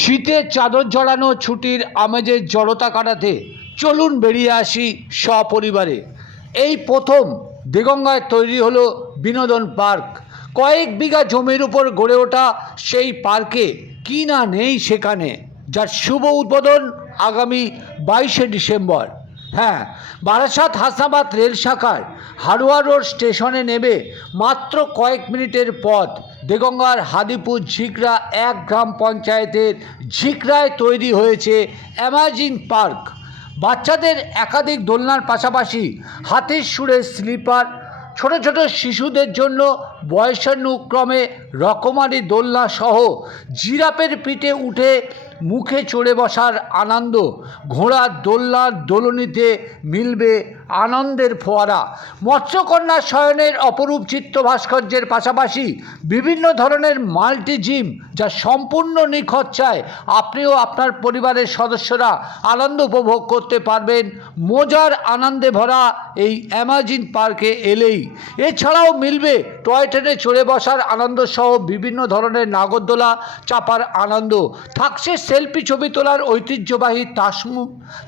শীতের চাদর জড়ানো ছুটির আমেজের জড়তা কাটাতে চলুন বেরিয়ে আসি সপরিবারে। এই প্রথম দেগঙ্গায় তৈরি হলো বিনোদন পার্ক। কয়েক বিঘা জমির উপর গড়ে ওঠা সেই পার্কে কি না নেই সেখানে, যার শুভ উদ্বোধন আগামী 22শে ডিসেম্বর। হ্যাঁ, বারাসাত হাসনাবাদ রেল শাখার হারোয়া রোড স্টেশনে নেমে মাত্র কয়েক মিনিটের পথ দেগঙ্গার হাদিপুর ঝিকরা 1 গ্রাম পঞ্চায়েতের ঝিকরায় তৈরি হয়েছে অ্যামাজিং পার্ক। বাচ্চাদের একাধিক দোলনার পাশাপাশি হাতির সুরের স্লিপার, ছোট ছোট শিশুদের জন্য বয়সানুক্রমে রকমারি দোলনা সহ জিরাফের পিঠে উঠে মুখে চড়ে বসার আনন্দ, ঘোড়ার দোলনার দোলনিতে মিলবে আনন্দের ফোয়ারা, মৎস্যকন্যা শয়নের অপরূপ চিত্র ভাস্কর্যের পাশাপাশি বিভিন্ন ধরনের মাল্টি জিম, যা সম্পূর্ণ নিখরচায় আপনিও আপনার পরিবারের সদস্যরা আনন্দ উপভোগ করতে পারবেন মজার আনন্দে ভরা এই অ্যামাজিং পার্কে এলেই। এছাড়াও মিলবে টয় ট্রেনে চড়ে বসার আনন্দ সহ বিভিন্ন ধরনের নাগরদোলা চাপার আনন্দ, থাকছে সেলফি ছবি তোলার ঐতিহ্যবাহী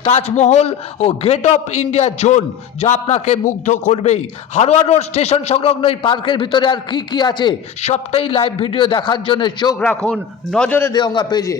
তাজমহল ও গেট অফ ইন্ডিয়া জোন, যা আপনাকে মুগ্ধ করবেই। হারোয়া রোড স্টেশন সংলগ্ন এই পার্কের ভিতরে আর কি কি আছে সবটাই লাইভ ভিডিও দেখার জন্য চোখ রাখুন নজরে দেগঙ্গা পেজে।